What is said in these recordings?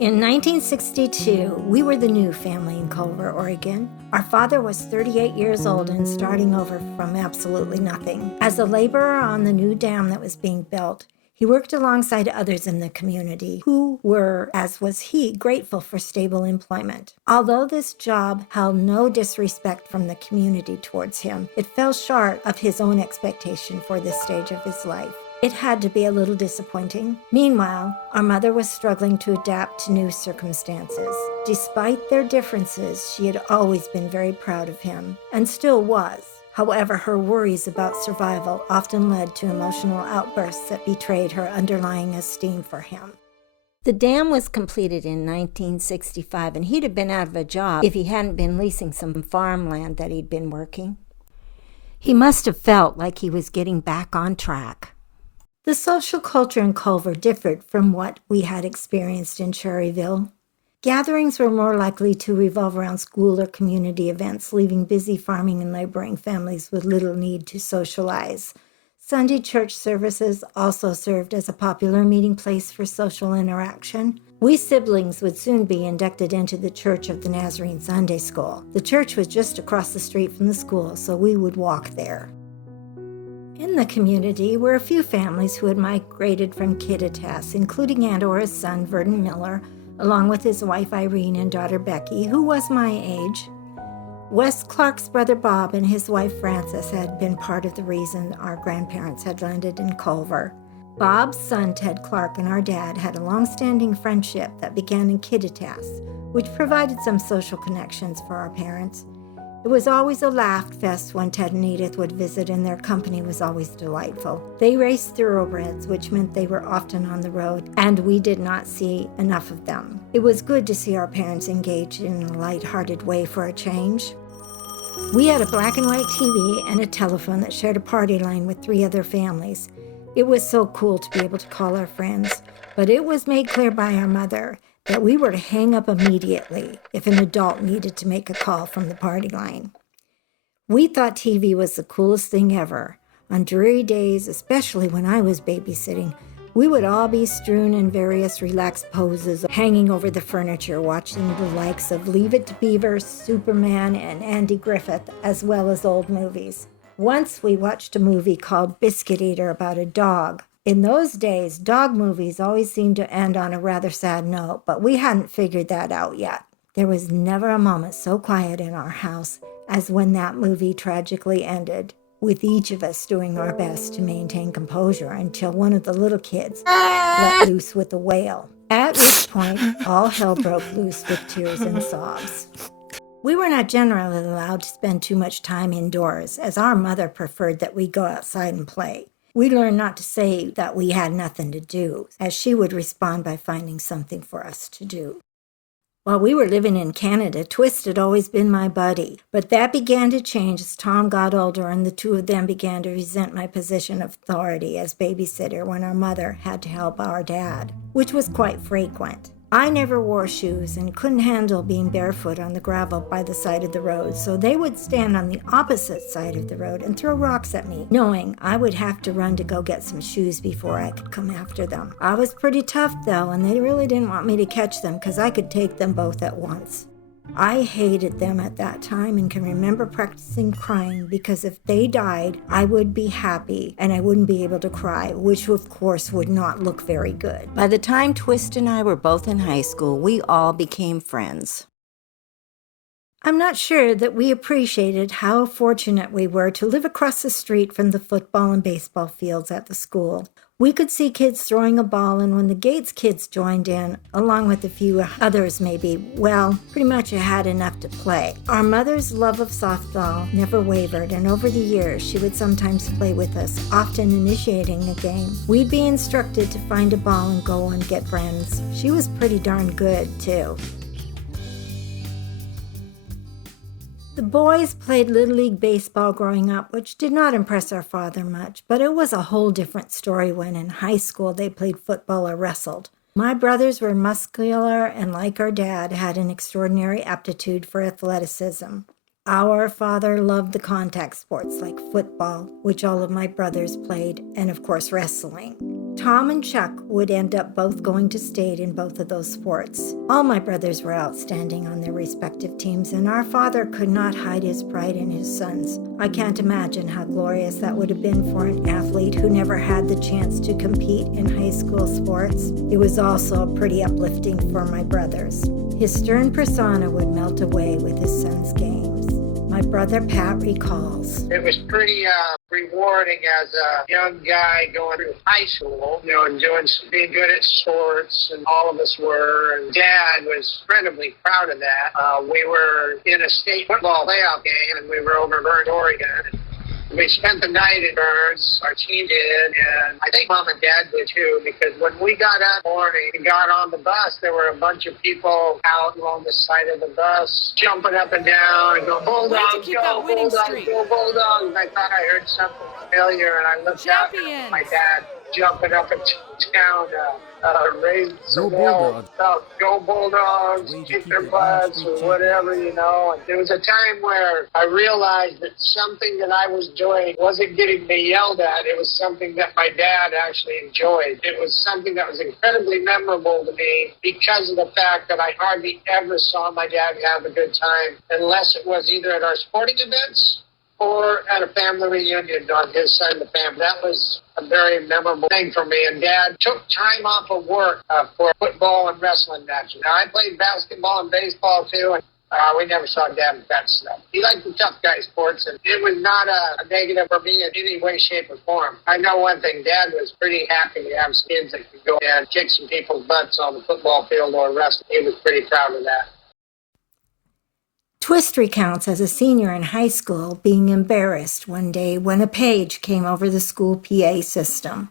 In 1962, we were the new family in Culver, Oregon. Our father was 38 years old and starting over from absolutely nothing. As a laborer on the new dam that was being built, he worked alongside others in the community who were, as was he, grateful for stable employment. Although this job held no disrespect from the community towards him, it fell short of his own expectation for this stage of his life. It had to be a little disappointing. Meanwhile, our mother was struggling to adapt to new circumstances. Despite their differences, she had always been very proud of him, and still was. However, her worries about survival often led to emotional outbursts that betrayed her underlying esteem for him. The dam was completed in 1965, and he'd have been out of a job if he hadn't been leasing some farmland that he'd been working. He must have felt like he was getting back on track. The social culture in Culver differed from what we had experienced in Cherryville. Gatherings were more likely to revolve around school or community events, leaving busy farming and laboring families with little need to socialize. Sunday church services also served as a popular meeting place for social interaction. We siblings would soon be inducted into the Church of the Nazarene Sunday School. The church was just across the street from the school, so we would walk there. In the community were a few families who had migrated from Kittitas, including Aunt Ora's son, Verdon Miller, along with his wife Irene and daughter Becky, who was my age. Wes Clark's brother Bob and his wife Frances had been part of the reason our grandparents had landed in Culver. Bob's son, Ted Clark, and our dad had a long-standing friendship that began in Kittitas, which provided some social connections for our parents. It was always a laugh fest when Ted and Edith would visit, and their company was always delightful. They raced thoroughbreds, which meant they were often on the road, and we did not see enough of them. It was good to see our parents engaged in a light-hearted way for a change. We had a black and white TV and a telephone that shared a party line with 3 other families. It was so cool to be able to call our friends, but it was made clear by our mother that we were to hang up immediately if an adult needed to make a call from the party line. We thought TV was the coolest thing ever. On dreary days, especially when I was babysitting, we would all be strewn in various relaxed poses, hanging over the furniture, watching the likes of Leave It to Beaver, Superman, and Andy Griffith, as well as old movies. Once we watched a movie called Biscuit Eater about a dog. In those days, dog movies always seemed to end on a rather sad note, but we hadn't figured that out yet. There was never a moment so quiet in our house as when that movie tragically ended, with each of us doing our best to maintain composure until one of the little kids let loose with a wail, at which point all hell broke loose with tears and sobs. We were not generally allowed to spend too much time indoors, as our mother preferred that we go outside and play. We learned not to say that we had nothing to do, as she would respond by finding something for us to do. While we were living in Canada, Twist had always been my buddy, but that began to change as Tom got older and the two of them began to resent my position of authority as babysitter when our mother had to help our dad, which was quite frequent. I never wore shoes and couldn't handle being barefoot on the gravel by the side of the road, so they would stand on the opposite side of the road and throw rocks at me, knowing I would have to run to go get some shoes before I could come after them. I was pretty tough, though, and they really didn't want me to catch them because I could take them both at once. I hated them at that time and can remember practicing crying because if they died, I would be happy and I wouldn't be able to cry, which of course would not look very good. By the time Twist and I were both in high school, we all became friends. I'm not sure that we appreciated how fortunate we were to live across the street from the football and baseball fields at the school. We could see kids throwing a ball, and when the Gates kids joined in, along with a few others maybe, well, pretty much I had enough to play. Our mother's love of softball never wavered, and over the years she would sometimes play with us, often initiating a game. We'd be instructed to find a ball and go and get friends. She was pretty darn good, too. The boys played Little League baseball growing up, which did not impress our father much, but it was a whole different story when in high school they played football or wrestled. My brothers were muscular and, like our dad, had an extraordinary aptitude for athleticism. Our father loved the contact sports like football, which all of my brothers played, and of course wrestling. Tom and Chuck would end up both going to state in both of those sports. All my brothers were outstanding on their respective teams, and our father could not hide his pride in his sons. I can't imagine how glorious that would have been for an athlete who never had the chance to compete in high school sports. It was also pretty uplifting for my brothers. His stern persona would melt away with his son's games. My brother Pat recalls. It was pretty rewarding as a young guy going through high school, and being good at sports, and all of us were. And Dad was incredibly proud of that. We were in a state football playoff game, and we were over in Culver, Oregon. We spent the night at Burns, our team did, and I think Mom and Dad did too, because when we got up in the morning and got on the bus, there were a bunch of people out along the side of the bus, jumping up and down and going, Bulldogs, go, Bulldogs, go, Bulldogs. I thought I heard something familiar, and I looked up and my dad jumping up and down, raised some hell, go Bulldogs, kick their butts, or whatever, And there was a time where I realized that something that I was doing wasn't getting me yelled at. It was something that my dad actually enjoyed. It was something that was incredibly memorable to me because of the fact that I hardly ever saw my dad have a good time unless it was either at our sporting events or at a family reunion on his side of the family. That was a very memorable thing for me. And Dad took time off of work for football and wrestling matches. Now, I played basketball and baseball too, and we never saw Dad with that stuff. He liked the tough guy sports, and it was not a negative for me in any way, shape, or form. I know one thing, Dad was pretty happy to have some kids that could go and kick some people's butts on the football field or wrestling. He was pretty proud of that. Twist recounts as a senior in high school being embarrassed one day when a page came over the school PA system.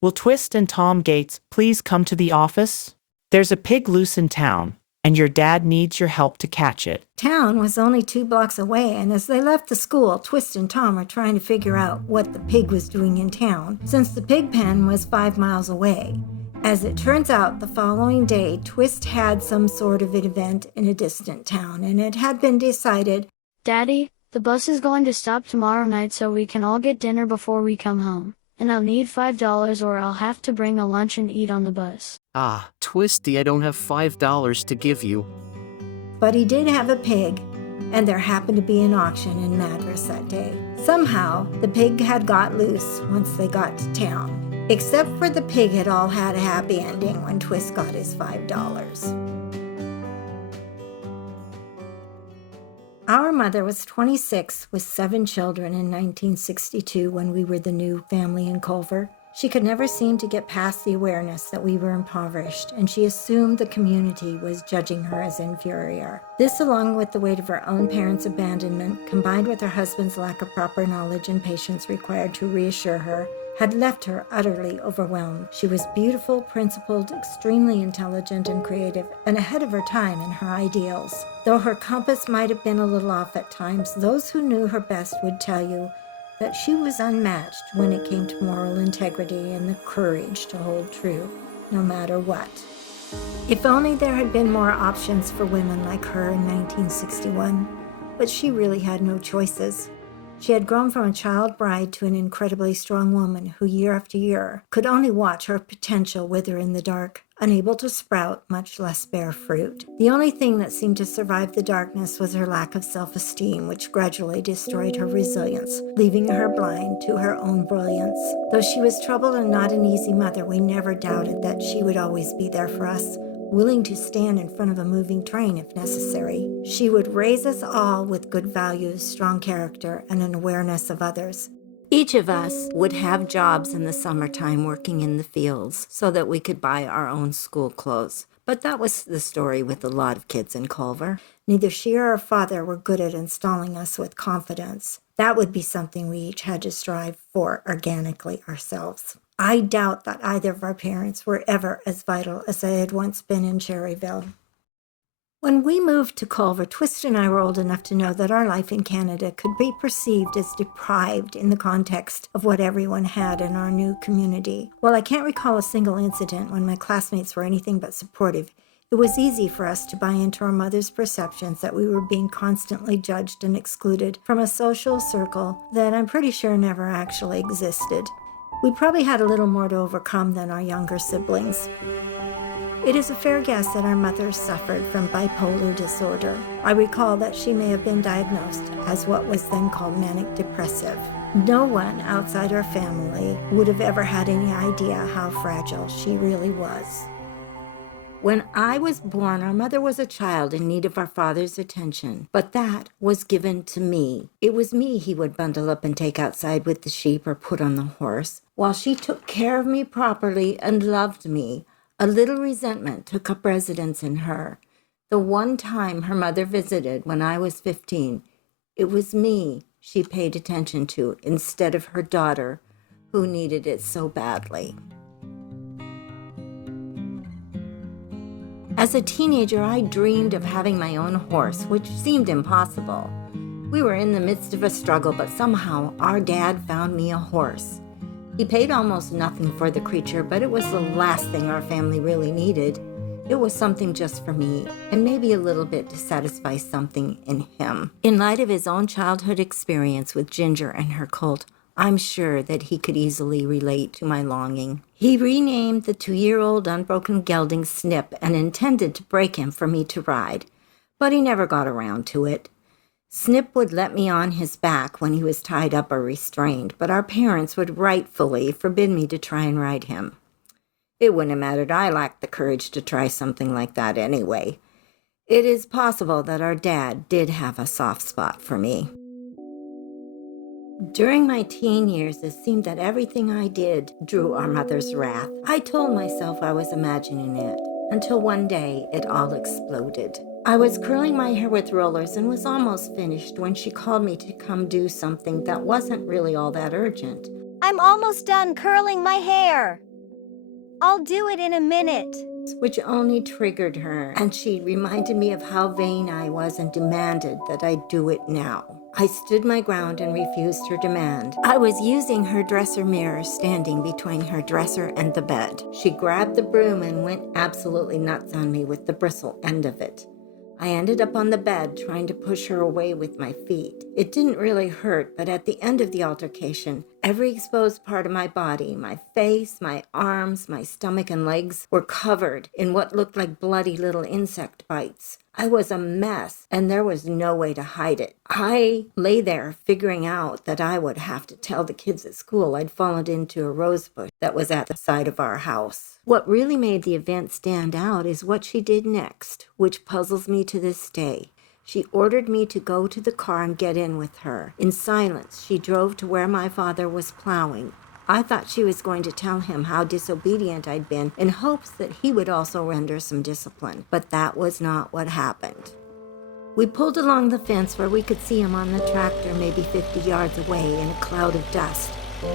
Will Twist and Tom Gates please come to the office? There's a pig loose in town, and your dad needs your help to catch it. Town was only 2 blocks away, and as they left the school, Twist and Tom were trying to figure out what the pig was doing in town, since the pig pen was 5 miles away. As it turns out, the following day, Twist had some sort of an event in a distant town, and it had been decided, Daddy, the bus is going to stop tomorrow night so we can all get dinner before we come home. And I'll need $5 or I'll have to bring a lunch and eat on the bus. Ah, Twisty, I don't have $5 to give you. But he did have a pig, and there happened to be an auction in Madras that day. Somehow, the pig had got loose once they got to town. Except for the pig had all had a happy ending when Twist got his $5. Our mother was 26 with 7 children in 1962 when we were the new family in Culver. She could never seem to get past the awareness that we were impoverished, and she assumed the community was judging her as inferior. This, along with the weight of her own parents' abandonment, combined with her husband's lack of proper knowledge and patience required to reassure her, had left her utterly overwhelmed. She was beautiful, principled, extremely intelligent and creative, and ahead of her time in her ideals. Though her compass might have been a little off at times, those who knew her best would tell you that she was unmatched when it came to moral integrity and the courage to hold true, no matter what. If only there had been more options for women like her in 1961, but she really had no choices. She had grown from a child bride to an incredibly strong woman who, year after year, could only watch her potential wither in the dark, unable to sprout, much less bear fruit. The only thing that seemed to survive the darkness was her lack of self-esteem, which gradually destroyed her resilience, leaving her blind to her own brilliance. Though she was troubled and not an easy mother, we never doubted that she would always be there for us, willing to stand in front of a moving train if necessary. She would raise us all with good values, strong character, and an awareness of others. Each of us would have jobs in the summertime working in the fields so that we could buy our own school clothes. But that was the story with a lot of kids in Culver. Neither she or her father were good at installing us with confidence. That would be something we each had to strive for organically ourselves. I doubt that either of our parents were ever as vital as they had once been in Cherryville. When we moved to Culver, Twist and I were old enough to know that our life in Canada could be perceived as deprived in the context of what everyone had in our new community. While I can't recall a single incident when my classmates were anything but supportive, it was easy for us to buy into our mother's perceptions that we were being constantly judged and excluded from a social circle that I'm pretty sure never actually existed. We probably had a little more to overcome than our younger siblings. It is a fair guess that our mother suffered from bipolar disorder. I recall that she may have been diagnosed as what was then called manic depressive. No one outside our family would have ever had any idea how fragile she really was. When I was born, our mother was a child in need of our father's attention, but that was given to me. It was me he would bundle up and take outside with the sheep or put on the horse. While she took care of me properly and loved me, a little resentment took up residence in her. The one time her mother visited when I was 15, it was me she paid attention to instead of her daughter, who needed it so badly. As a teenager, I dreamed of having my own horse, which seemed impossible. We were in the midst of a struggle, but somehow our dad found me a horse. He paid almost nothing for the creature, but it was the last thing our family really needed. It was something just for me, and maybe a little bit to satisfy something in him. In light of his own childhood experience with Ginger and her colt, I'm sure that he could easily relate to my longing. He renamed the 2-year-old unbroken gelding Snip and intended to break him for me to ride, but he never got around to it. Snip would let me on his back when he was tied up or restrained, but our parents would rightfully forbid me to try and ride him. It wouldn't have mattered. I lacked the courage to try something like that anyway. It is possible that our dad did have a soft spot for me. During my teen years, it seemed that everything I did drew our mother's wrath. I told myself I was imagining it, until one day it all exploded. I was curling my hair with rollers and was almost finished when she called me to come do something that wasn't really all that urgent. I'm almost done curling my hair. I'll do it in a minute. Which only triggered her, and she reminded me of how vain I was and demanded that I do it now. I stood my ground and refused her demand. I was using her dresser mirror standing between her dresser and the bed. She grabbed the broom and went absolutely nuts on me with the bristle end of it. I ended up on the bed trying to push her away with my feet. It didn't really hurt, but at the end of the altercation, every exposed part of my body, my face, my arms, my stomach and legs, were covered in what looked like bloody little insect bites. I was a mess, and there was no way to hide it. I lay there figuring out that I would have to tell the kids at school I'd fallen into a rose bush that was at the side of our house. What really made the event stand out is what she did next, which puzzles me to this day. She ordered me to go to the car and get in with her. In silence, she drove to where my father was plowing. I thought she was going to tell him how disobedient I'd been in hopes that he would also render some discipline, but that was not what happened. We pulled along the fence where we could see him on the tractor maybe 50 yards away in a cloud of dust,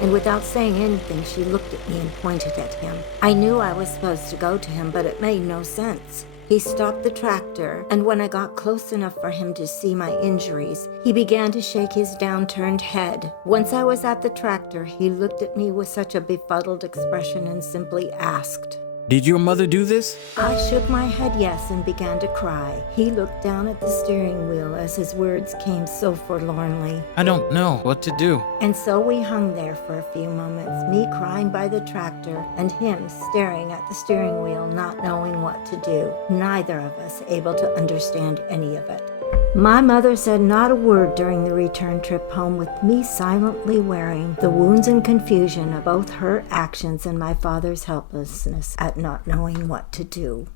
and without saying anything, she looked at me and pointed at him. I knew I was supposed to go to him, but it made no sense. He stopped the tractor, and when I got close enough for him to see my injuries, he began to shake his downturned head. Once I was at the tractor, he looked at me with such a befuddled expression and simply asked, "Did your mother do this?" I shook my head yes and began to cry. He looked down at the steering wheel as his words came so forlornly. "I don't know what to do." And so we hung there for a few moments, me crying by the tractor and him staring at the steering wheel, not knowing what to do, neither of us able to understand any of it. My mother said not a word during the return trip home, with me silently wearing the wounds and confusion of both her actions and my father's helplessness at not knowing what to do.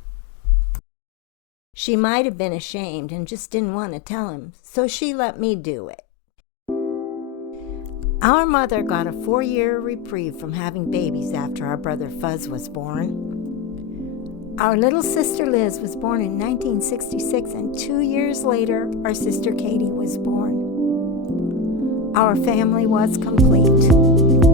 She might have been ashamed and just didn't want to tell him, so she let me do it. Our mother got a 4-year reprieve from having babies after our brother Fuzz was born. Our little sister Liz was born in 1966, and 2 years later, our sister Katie was born. Our family was complete.